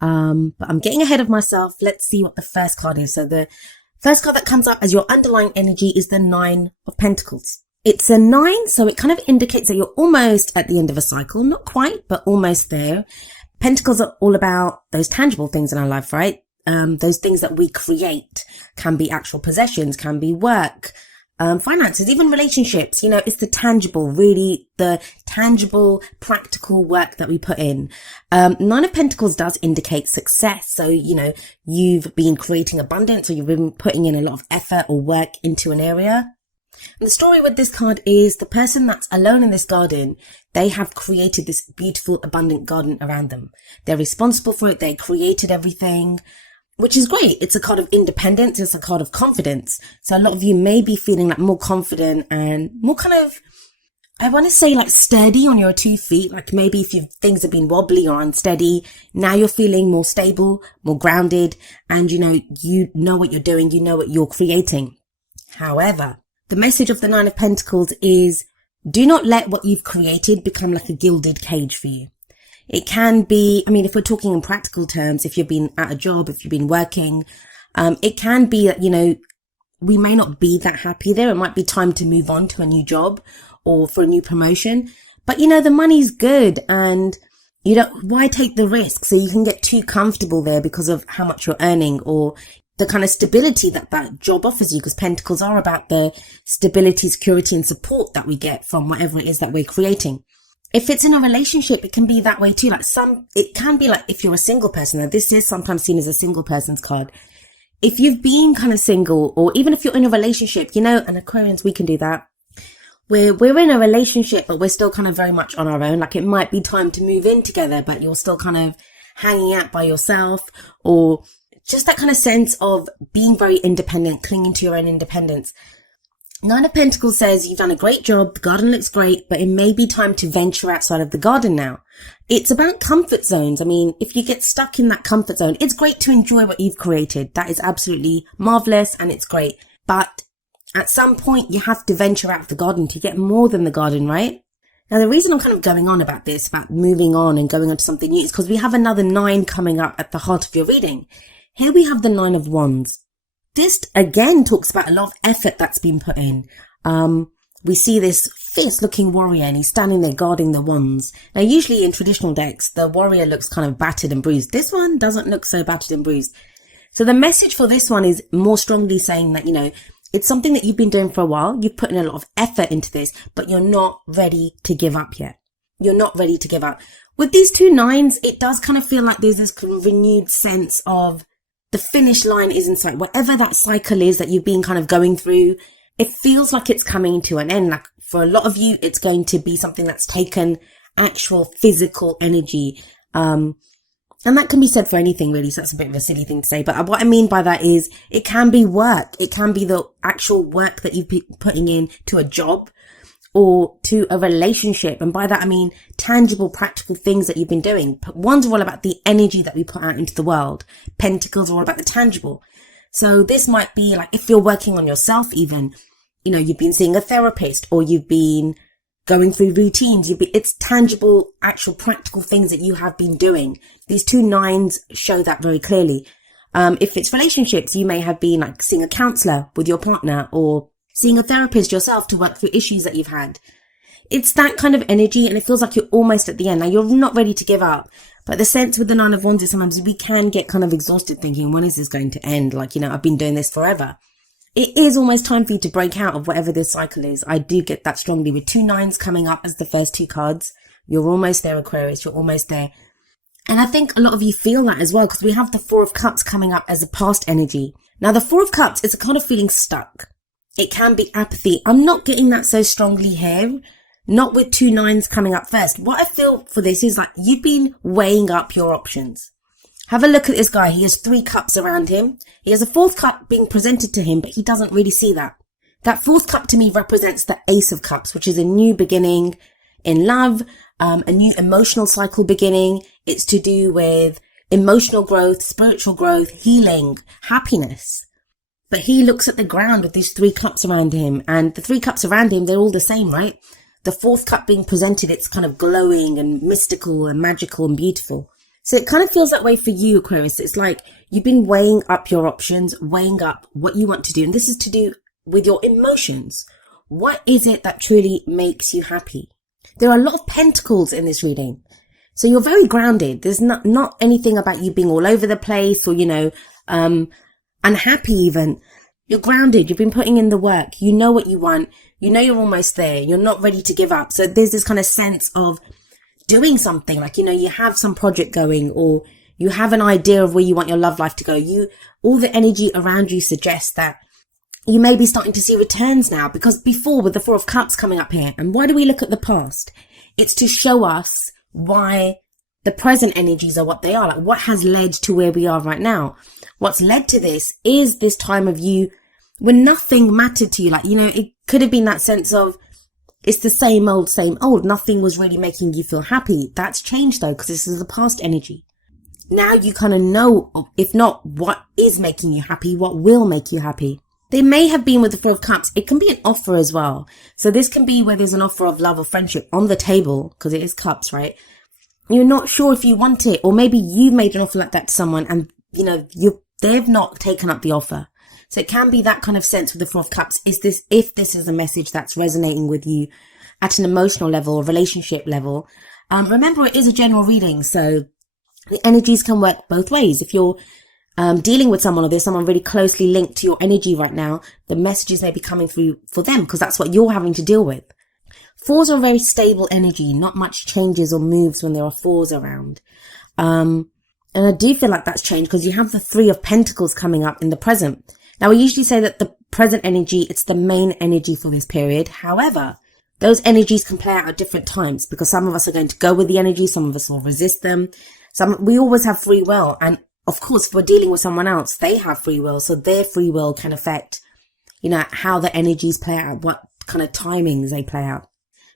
But I'm getting ahead of myself. Let's see what the first card is. So the first card that comes up as your underlying energy is the Nine of Pentacles. It's a 9, so it kind of indicates that you're almost at the end of a cycle. Not quite, but almost there. Pentacles are all about those tangible things in our life, right? Those things that we create. Can be actual possessions, can be work, finances, even relationships. It's the tangible, really the tangible, practical work that we put in. Nine of Pentacles does indicate success. So, you've been creating abundance, or you've been putting in a lot of effort or work into an area. And the story with this card is the person that's alone in this garden, they have created this beautiful, abundant garden around them. They're responsible for it. They created everything, which is great. It's a card of independence. It's a card of confidence. So a lot of you may be feeling like more confident and more kind of, I want to say like sturdy on your 2 feet. Like maybe if things have been wobbly or unsteady, now you're feeling more stable, more grounded, and you know what you're doing. You know what you're creating. However, the message of the Nine of Pentacles is do not let what you've created become like a gilded cage for you. It can be, if we're talking in practical terms, if you've been at a job, if you've been working, it can be that, we may not be that happy there. It might be time to move on to a new job or for a new promotion. But, the money's good and why take the risk? So you can get too comfortable there because of how much you're earning or the kind of stability that job offers you, because Pentacles are about the stability, security and support that we get from whatever it is that we're creating. If it's in a relationship, it can be that way too. It can be like if you're a single person, and this is sometimes seen as a single person's card. If you've been kind of single, or even if you're in a relationship, and Aquarians, we can do that. We're in a relationship, but we're still kind of very much on our own. Like it might be time to move in together, but you're still kind of hanging out by yourself, or just that kind of sense of being very independent, clinging to your own independence. Nine of Pentacles says you've done a great job, the garden looks great, but it may be time to venture outside of the garden now. It's about comfort zones. If you get stuck in that comfort zone, it's great to enjoy what you've created. That is absolutely marvelous and it's great. But at some point you have to venture out of the garden to get more than the garden, right? Now, the reason I'm kind of going on about this, about moving on and going on to something new, is because we have another 9 coming up at the heart of your reading. Here we have the 9 of Wands. This again talks about a lot of effort that's been put in. We see this fierce looking warrior and he's standing there guarding the wands. Now, usually in traditional decks, the warrior looks kind of battered and bruised. This one doesn't look so battered and bruised. So the message for this one is more strongly saying that, it's something that you've been doing for a while. You've put in a lot of effort into this, but you're not ready to give up yet. You're not ready to give up. With these 2 9s, it does kind of feel like there's this renewed sense of the finish line is in sight. Whatever that cycle is that you've been kind of going through, it feels like it's coming to an end. Like for a lot of you, it's going to be something that's taken actual physical energy. And that can be said for anything really. So that's a bit of a silly thing to say. But what I mean by that is it can be work. It can be the actual work that you've been putting in to a job or to a relationship. And by that, I mean tangible, practical things that you've been doing. One's all about the energy that we put out into the world. Pentacles are all about the tangible. So this might be like if you're working on yourself even, you've been seeing a therapist or you've been going through routines. It's tangible, actual practical things that you have been doing. These 2 9s show that very clearly. If it's relationships, you may have been like seeing a counselor with your partner or seeing a therapist yourself to work through issues that you've had. It's that kind of energy and it feels like you're almost at the end. Now, you're not ready to give up. But the sense with the 9 of Wands is sometimes we can get kind of exhausted thinking, when is this going to end? Like, I've been doing this forever. It is almost time for you to break out of whatever this cycle is. I do get that strongly with 2 9s coming up as the first 2 cards. You're almost there, Aquarius. You're almost there. And I think a lot of you feel that as well because we have the 4 of Cups coming up as a past energy. Now, the 4 of Cups is a kind of feeling stuck. It can be apathy. I'm not getting that so strongly here. Not with 2 9s coming up first. What I feel for this is like you've been weighing up your options. Have a look at this guy. He has 3 cups around him. He has a 4th cup being presented to him, but he doesn't really see that. That 4th cup to me represents the Ace of Cups, which is a new beginning in love, a new emotional cycle beginning. It's to do with emotional growth, spiritual growth, healing, happiness. But he looks at the ground with these 3 cups around him, and the 3 cups around him, they're all the same, right? The 4th cup being presented, it's kind of glowing and mystical and magical and beautiful. So it kind of feels that way for you, Aquarius. It's like you've been weighing up your options, weighing up what you want to do. And this is to do with your emotions. What is it that truly makes you happy? There are a lot of pentacles in this reading. So you're very grounded. There's not anything about you being all over the place or, unhappy even. You're grounded. You've been putting in the work. You know what you want. You know you're almost there. You're not ready to give up. So there's this kind of sense of doing something, like, you have some project going, or you have an idea of where you want your love life to go. All the energy around you suggests that you may be starting to see returns now, because before, with the Four of Cups coming up here, and why do we look at the past? It's to show us why the present energies are what they are, like what has led to where we are right now. What's led to this is this time of you when nothing mattered to you. Like, it could have been that sense of, it's the same old, same old. Nothing was really making you feel happy. That's changed though, because this is the past energy. Now you kind of know, if not what is making you happy, what will make you happy. They may have been with the Four of Cups. It can be an offer as well. So this can be where there's an offer of love or friendship on the table, because it is cups, right? You're not sure if you want it, or maybe you made an offer like that to someone and, they've not taken up the offer. So it can be that kind of sense with the Four of Cups. If this is a message that's resonating with you at an emotional level or relationship level, remember it is a general reading. So the energies can work both ways. If you're dealing with someone, or there's someone really closely linked to your energy right now, the messages may be coming through for them, because that's what you're having to deal with. Fours are a very stable energy. Not much changes or moves when there are fours around. And I do feel like that's changed, because you have the Three of Pentacles coming up in the present. Now, we usually say that the present energy, it's the main energy for this period. However, those energies can play out at different times, because some of us are going to go with the energy, some of us will resist them. We always have free will. And of course, if we're dealing with someone else, they have free will. So their free will can affect, how the energies play out, what kind of timings they play out.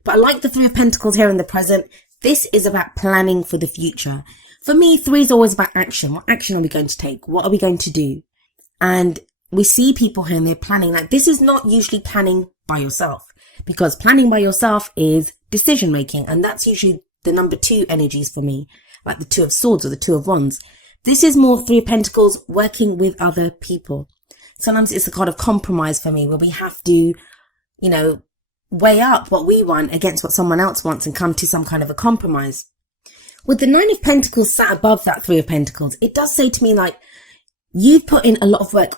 But I like the Three of Pentacles here in the present. This is about planning for the future. For me, three is always about action. What action are we going to take? What are we going to do? And we see people here and they're planning. Like, this is not usually planning by yourself, because planning by yourself is decision making. And that's usually the number 2 energies for me, like the Two of Swords or the Two of Wands. This is more Three of Pentacles, working with other people. Sometimes it's a kind of compromise for me, where we have to, weigh up what we want against what someone else wants and come to some kind of a compromise. With the Nine of Pentacles sat above that Three of Pentacles, it does say to me, like, you've put in a lot of work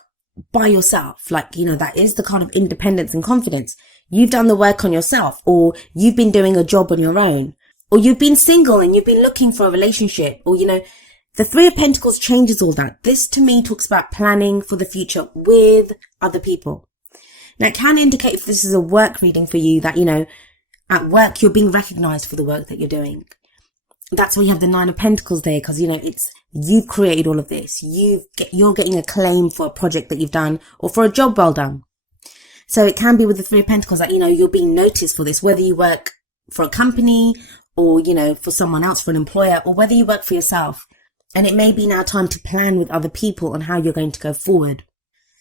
by yourself. Like, that is the kind of independence and confidence. You've done the work on yourself, or you've been doing a job on your own, or you've been single and you've been looking for a relationship, or, the Three of Pentacles changes all that. This to me talks about planning for the future with other people. Now, it can indicate, if this is a work reading for you, that, at work, you're being recognized for the work that you're doing. That's why you have the Nine of Pentacles there, because, it's, you've created all of this. You're getting a claim for a project that you've done, or for a job well done. So it can be with the Three of Pentacles that, you're being noticed for this, whether you work for a company, or, for someone else, for an employer, or whether you work for yourself. And it may be now time to plan with other people on how you're going to go forward.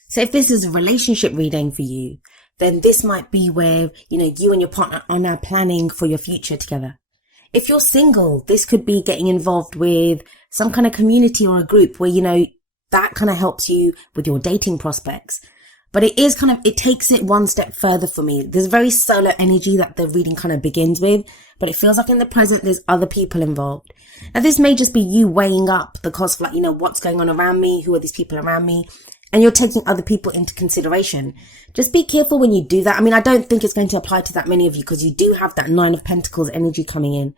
So if this is a relationship reading for you, then this might be where, you and your partner are now planning for your future together. If you're single, this could be getting involved with some kind of community or a group where, that kind of helps you with your dating prospects. But it takes it one step further for me. There's very solo energy that the reading kind of begins with, but it feels like in the present, there's other people involved. Now, this may just be you weighing up the cost of, like, what's going on around me? Who are these people around me? And you're taking other people into consideration. Just be careful when you do that. I mean, I don't think it's going to apply to that many of you, because you do have that Nine of Pentacles energy coming in.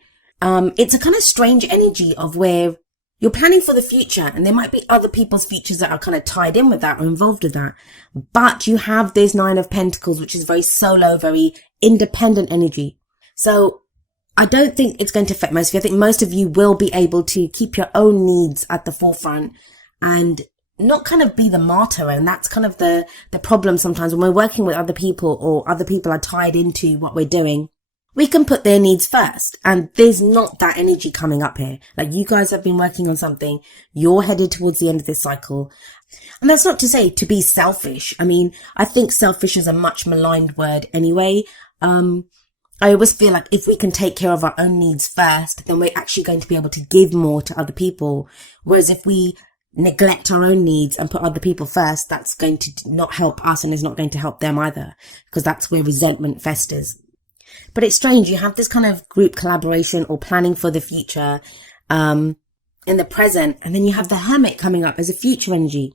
It's a kind of strange energy of where you're planning for the future, and there might be other people's futures that are kind of tied in with that or involved with that. But you have this Nine of Pentacles, which is very solo, very independent energy. So I don't think it's going to affect most of you. I think most of you will be able to keep your own needs at the forefront and not kind of be the martyr. And that's kind of the problem sometimes when we're working with other people, or other people are tied into what we're doing. We can put their needs first, and there's not that energy coming up here. Like, you guys have been working on something, you're headed towards the end of this cycle. And that's not to say to be selfish. I mean, I think selfish is a much maligned word anyway. I always feel like if we can take care of our own needs first, then we're actually going to be able to give more to other people. Whereas if we neglect our own needs and put other people first, that's going to not help us and is not going to help them either, because that's where resentment festers. But it's strange. You have this kind of group collaboration or planning for the future, in the present. And then you have the Hermit coming up as a future energy.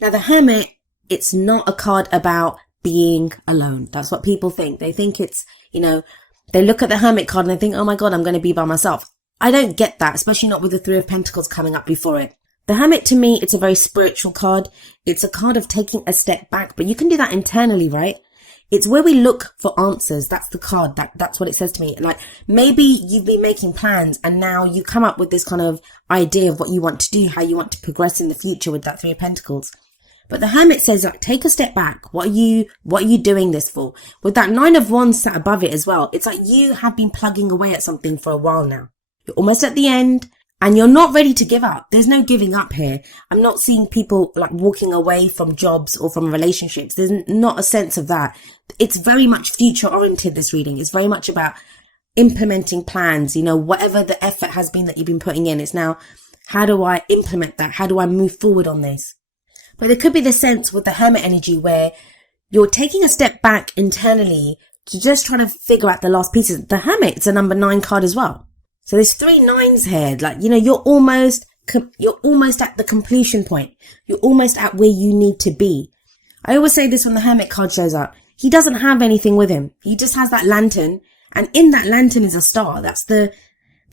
Now the Hermit, it's not a card about being alone. That's what people think. They think it's, they look at the Hermit card and they think, oh my God, I'm going to be by myself. I don't get that, especially not with the Three of Pentacles coming up before it. The Hermit, to me, it's a very spiritual card. It's a card of taking a step back, but you can do that internally, right? It's where we look for answers. That's the card. That's what it says to me. Like, maybe you've been making plans and now you come up with this kind of idea of what you want to do, how you want to progress in the future with that Three of Pentacles. But the Hermit says, like, take a step back. What are you doing this for? With that Nine of Wands sat above it as well. It's like you have been plugging away at something for a while now. You're almost at the end and you're not ready to give up. There's no giving up here. I'm not seeing people like walking away from jobs or from relationships. There's not a sense of that. It's very much future oriented, this reading. It's very much about implementing plans, whatever the effort has been that you've been putting in. It's now, how do I implement that? How do I move forward on this? But there could be the sense with the Hermit energy where you're taking a step back internally to just try to figure out the last pieces. The Hermit, it's a number 9 card as well. So there's 3 9s here. Like, you're almost at the completion point. You're almost at where you need to be. I always say this when the Hermit card shows up. He doesn't have anything with him. He just has that lantern. And in that lantern is a star. That's the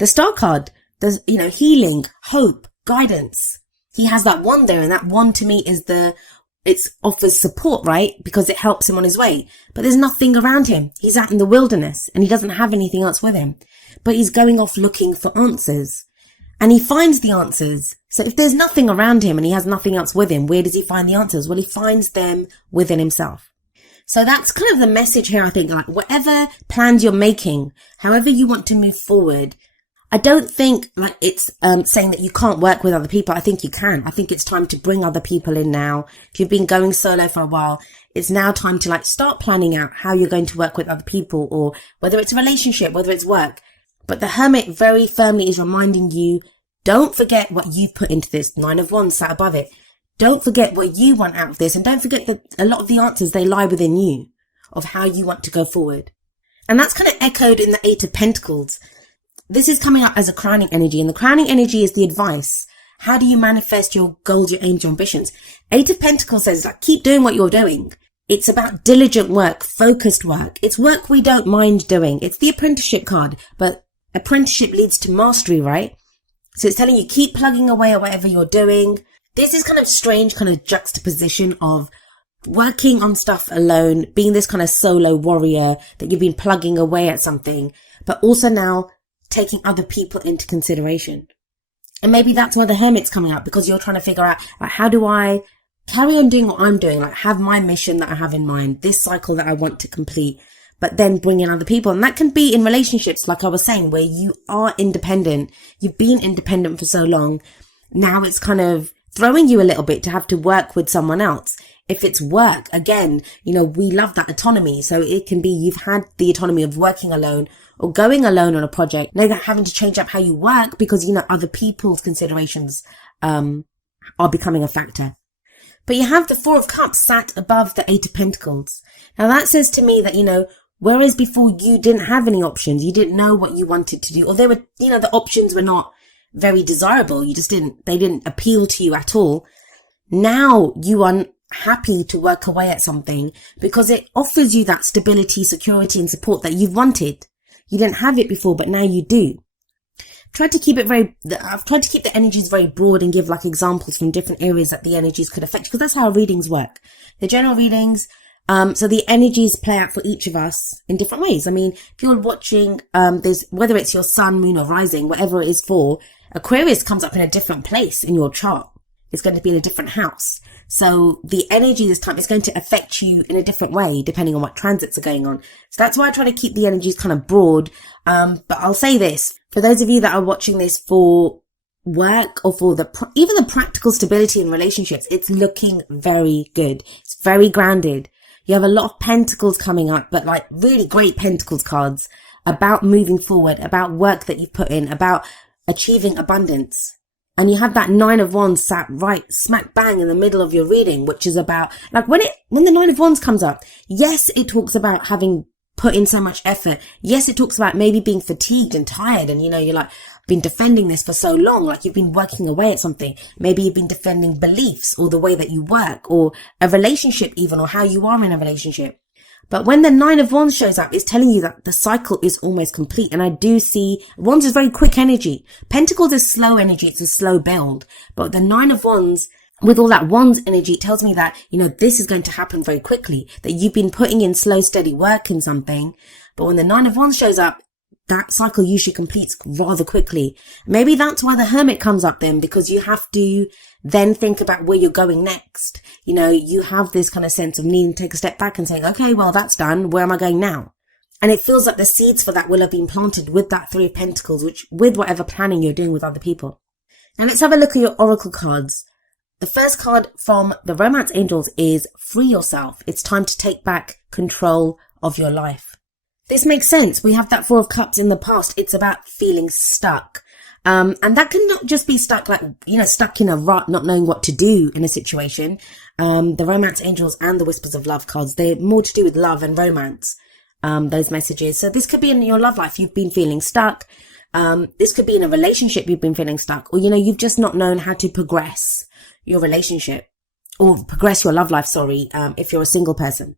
star card. There's, healing, hope, guidance. He has that wand there, and that wand to me is it offers support, right? Because it helps him on his way. But there's nothing around him. He's out in the wilderness and he doesn't have anything else with him. But he's going off looking for answers. And he finds the answers. So if there's nothing around him and he has nothing else with him, where does he find the answers? Well, he finds them within himself. So that's kind of the message here, I think. Like, whatever plans you're making, however you want to move forward, I don't think like it's saying that you can't work with other people. I think you can. I think it's time to bring other people in now. If you've been going solo for a while, it's now time to like start planning out how you're going to work with other people, or whether it's a relationship, whether it's work. But the Hermit very firmly is reminding you, don't forget what you've put into this. 9 of Wands sat above it. Don't forget what you want out of this. And don't forget that a lot of the answers, they lie within you of how you want to go forward. And that's kind of echoed in the 8 of Pentacles. This is coming up as a crowning energy, and the crowning energy is the advice. How do you manifest your goals, your aims, your ambitions? 8 of Pentacles says, like, keep doing what you're doing. It's about diligent work, focused work. It's work we don't mind doing. It's the apprenticeship card, but apprenticeship leads to mastery, right? So it's telling you, keep plugging away at whatever you're doing. This is kind of strange kind of juxtaposition of working on stuff alone, being this kind of solo warrior that you've been plugging away at something, but also now taking other people into consideration. And maybe that's why the Hermit's coming out, because you're trying to figure out, like, how do I carry on doing what I'm doing? Like, have my mission that I have in mind, this cycle that I want to complete, but then bring in other people. And that can be in relationships, like I was saying, where you are independent. You've been independent for so long. Now it's kind of throwing you a little bit to have to work with someone else. If it's work, again, we love that autonomy. So it can be you've had the autonomy of working alone or going alone on a project. Now you're having to change up how you work because, other people's considerations are becoming a factor. But you have the 4 of Cups sat above the 8 of Pentacles. Now that says to me that, whereas before you didn't have any options, you didn't know what you wanted to do, or they were, the options were not very desirable. They didn't appeal to you at all. Now you are happy to work away at something because it offers you that stability, security and support that you've wanted. You didn't have it before, but now you do. I've tried to keep the energies very broad and give like examples from different areas that the energies could affect, because that's how our readings work. The general readings, so the energies play out for each of us in different ways. I mean, if you're watching, whether it's your sun, moon or rising, whatever it is for, Aquarius comes up in a different place in your chart. It's going to be in a different house. So the energy this time is going to affect you in a different way depending on what transits are going on. So that's why I try to keep the energies kind of broad. But I'll say this, for those of you that are watching this for work or for even the practical stability in relationships, it's looking very good. It's very grounded. You have a lot of pentacles coming up, but like really great pentacles cards about moving forward, about work that you've put in, about achieving abundance. And you have that 9 of Wands sat right smack bang in the middle of your reading, which is about like when the 9 of Wands comes up, yes, it talks about having put in so much effort. Yes, it talks about maybe being fatigued and tired, and you're like been defending this for so long, like you've been working away at something. Maybe you've been defending beliefs or the way that you work or a relationship even, or how you are in a relationship. But when the 9 of Wands shows up, it's telling you that the cycle is almost complete. And I do see Wands is very quick energy. Pentacles is slow energy. It's a slow build. But the 9 of Wands, with all that Wands energy, it tells me that, this is going to happen very quickly, that you've been putting in slow, steady work in something. But when the 9 of Wands shows up, that cycle usually completes rather quickly. Maybe that's why the Hermit comes up then, because you have to then think about where you're going next. You have this kind of sense of needing to take a step back and saying, okay, well, that's done. Where am I going now? And it feels like the seeds for that will have been planted with that 3 of Pentacles, which with whatever planning you're doing with other people. Now let's have a look at your Oracle cards. The first card from the Romance Angels is Free Yourself. It's time to take back control of your life. This makes sense. We have that 4 of Cups in the past. It's about feeling stuck. And that can not just be stuck like, stuck in a rut, not knowing what to do in a situation. The Romance Angels and the Whispers of Love cards, they're more to do with love and romance, those messages. So this could be in your love life. You've been feeling stuck. This could be in a relationship. You've been feeling stuck, or, you've just not known how to progress your relationship or progress your love life. If you're a single person.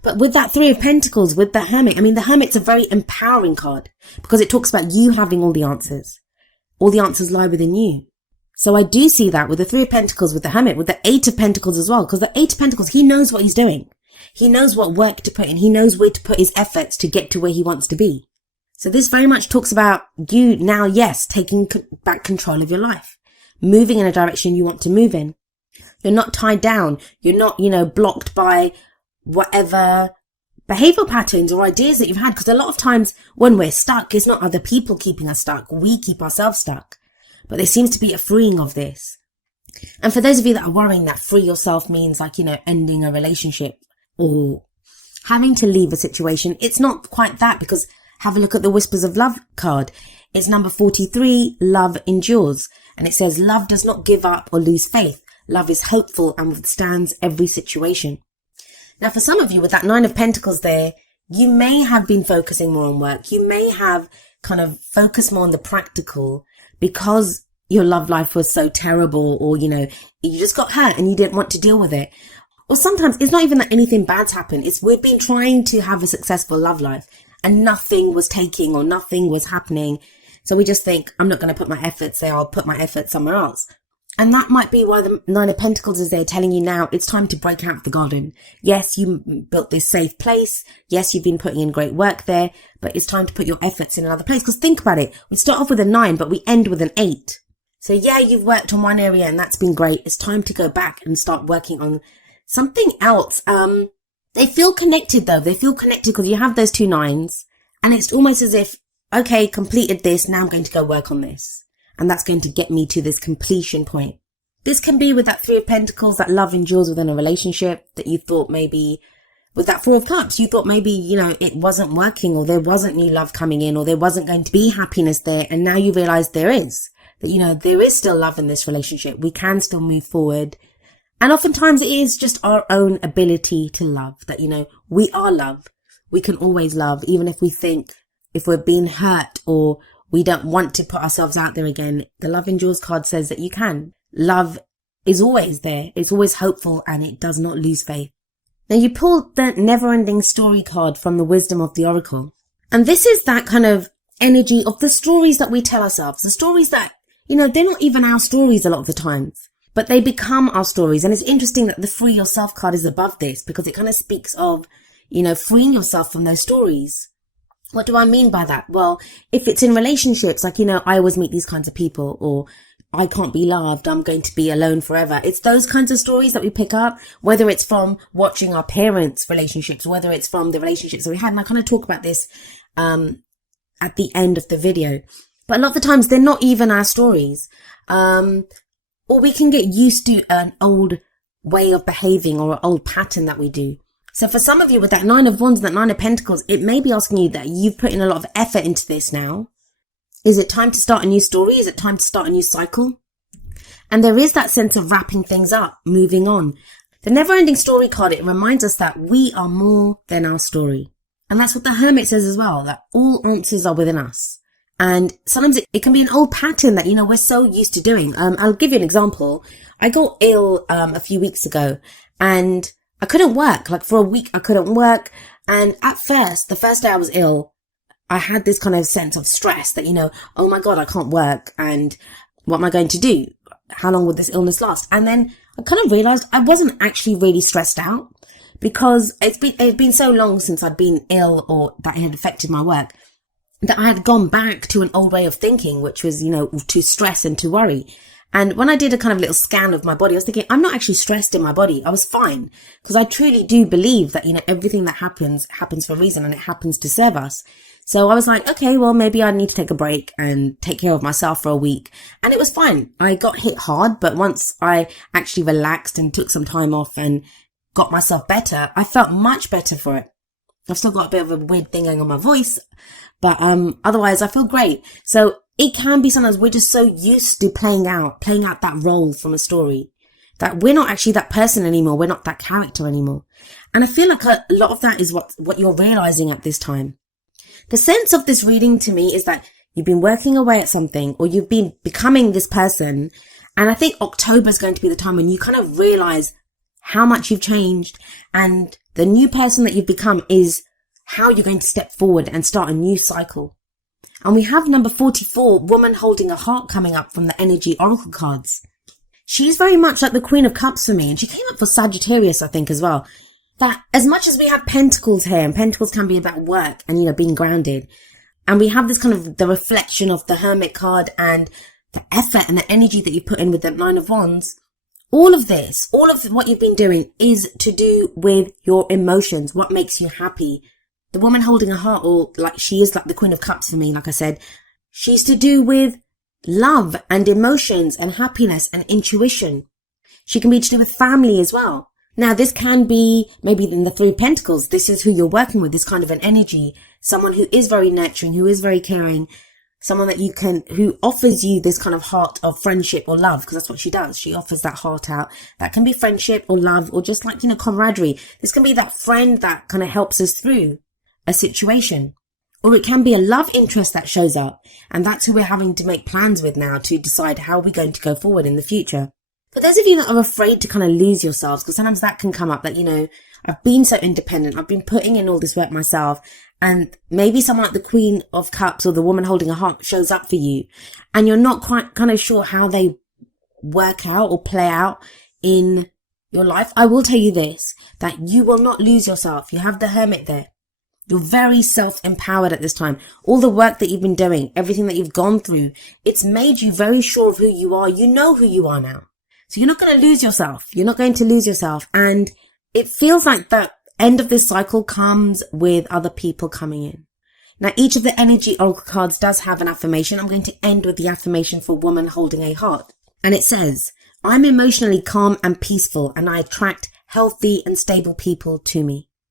But with that 3 of Pentacles, with the Hermit, the Hermit's a very empowering card because it talks about you having all the answers. All the answers lie within you. So I do see that with the 3 of Pentacles, with the Hermit, with the 8 of Pentacles as well, because the 8 of Pentacles, he knows what he's doing. He knows what work to put in. He knows where to put his efforts to get to where he wants to be. So this very much talks about you now, yes, taking back control of your life, moving in a direction you want to move in. You're not tied down. You're not, blocked by whatever behavioral patterns or ideas that you've had. Because a lot of times when we're stuck, it's not other people keeping us stuck. We keep ourselves stuck. But there seems to be a freeing of this. And for those of you that are worrying that free yourself means like, ending a relationship or having to leave a situation, it's not quite that, because have a look at the Whispers of Love card. It's number 43, Love Endures. And it says, love does not give up or lose faith. Love is hopeful and withstands every situation. Now, for some of you with that 9 of Pentacles there, you may have been focusing more on work. You may have kind of focused more on the practical because your love life was so terrible, or, you just got hurt and you didn't want to deal with it. Or sometimes it's not even that anything bad's happened. It's we've been trying to have a successful love life and nothing was taking or nothing was happening. So we just think, I'm not going to put my efforts there. I'll put my efforts somewhere else. And that might be why the 9 of Pentacles is there telling you now it's time to break out of the garden. Yes, you built this safe place. Yes, you've been putting in great work there, but it's time to put your efforts in another place. Because think about it. We start off with a 9, but we end with an 8. So yeah, you've worked on one area and that's been great. It's time to go back and start working on something else. They feel connected though. They feel connected because you have those 2 9s and it's almost as if, okay, completed this. Now I'm going to go work on this. And that's going to get me to this completion point. This can be with that 3 of Pentacles, that love endures within a relationship that you thought maybe, with that 4 of Cups, you thought maybe, it wasn't working, or there wasn't new love coming in, or there wasn't going to be happiness there. And now you realize there is, that, there is still love in this relationship. We can still move forward. And oftentimes it is just our own ability to love that, we are love. We can always love, even if we think, if we're being hurt or we don't want to put ourselves out there again. The Love Endures card says that you can. Love is always there. It's always hopeful and it does not lose faith. Now you pulled the Never-Ending Story card from the Wisdom of the Oracle. And this is that kind of energy of the stories that we tell ourselves. The stories that, they're not even our stories a lot of the times, but they become our stories. And it's interesting that the Free Yourself card is above this because it kind of speaks of, freeing yourself from those stories. What do I mean by that? Well, if it's in relationships, like, I always meet these kinds of people, or I can't be loved, I'm going to be alone forever. It's those kinds of stories that we pick up, whether it's from watching our parents' relationships, whether it's from the relationships that we had. And I kind of talk about this, at the end of the video. But a lot of the times they're not even our stories. Or we can get used to an old way of behaving or an old pattern that we do. So for some of you with that 9 of Wands and that 9 of Pentacles, it may be asking you that you've put in a lot of effort into this now. Is it time to start a new story? Is it time to start a new cycle? And there is that sense of wrapping things up, moving on. The never-ending story card, it reminds us that we are more than our story. And that's what the Hermit says as well, that all answers are within us. And sometimes it can be an old pattern that, we're so used to doing. I'll give you an example. I got ill a few weeks ago and I couldn't work. Like for a week, I couldn't work. And at first, the first day I was ill, I had this kind of sense of stress that, oh my God, I can't work. And what am I going to do? How long will this illness last? And then I kind of realized I wasn't actually really stressed out because it's been so long since I'd been ill or that it had affected my work that I had gone back to an old way of thinking, which was, to stress and to worry. And when I did a kind of little scan of my body, I was thinking, I'm not actually stressed in my body. I was fine because I truly do believe that, everything that happens for a reason and it happens to serve us. So I was like, okay, well, maybe I need to take a break and take care of myself for a week. And it was fine. I got hit hard, but once I actually relaxed and took some time off and got myself better, I felt much better for it. I've still got a bit of a weird thing going on my voice, but otherwise I feel great. So it can be sometimes we're just so used to playing out that role from a story that we're not actually that person anymore. We're not that character anymore. And I feel like a lot of that is what you're realizing at this time. The sense of this reading to me is that you've been working away at something or you've been becoming this person. And I think October is going to be the time when you kind of realize how much you've changed, and the new person that you've become is how you're going to step forward and start a new cycle. And we have number 44, woman holding a heart, coming up from the energy oracle cards. She's very much like the Queen of Cups for me, and she came up for Sagittarius, I think, as well. That as much as we have Pentacles here, and Pentacles can be about work and, being grounded, and we have this kind of the reflection of the Hermit card and the effort and the energy that you put in with the 9 of Wands. All of what you've been doing is to do with your emotions, what makes you happy. The woman holding a heart, or like she is like the Queen of Cups for me, like I said, she's to do with love and emotions and happiness and intuition. She can be to do with family as well. Now, this can be maybe in the 3 Pentacles. This is who you're working with, this kind of an energy. Someone who is very nurturing, who is very caring. Someone that who offers you this kind of heart of friendship or love, because that's what she does. She offers that heart out. That can be friendship or love or just like, camaraderie. This can be that friend that kind of helps us through a situation. Or it can be a love interest that shows up. And that's who we're having to make plans with now to decide how we're going to go forward in the future. For those of you that are afraid to kind of lose yourselves, because sometimes that can come up that, I've been so independent. I've been putting in all this work myself. And maybe someone like the Queen of Cups or the woman holding a heart shows up for you. And you're not quite kind of sure how they work out or play out in your life. I will tell you this, that you will not lose yourself. You have the Hermit there. You're very self-empowered at this time. All the work that you've been doing, everything that you've gone through, it's made you very sure of who you are. You know who you are now. So you're not going to lose yourself. You're not going to lose yourself. And it feels like the end of this cycle comes with other people coming in. Now, each of the energy oracle cards does have an affirmation. I'm going to end with the affirmation for woman holding a heart. And it says, I'm emotionally calm and peaceful, and I attract healthy and stable people to me.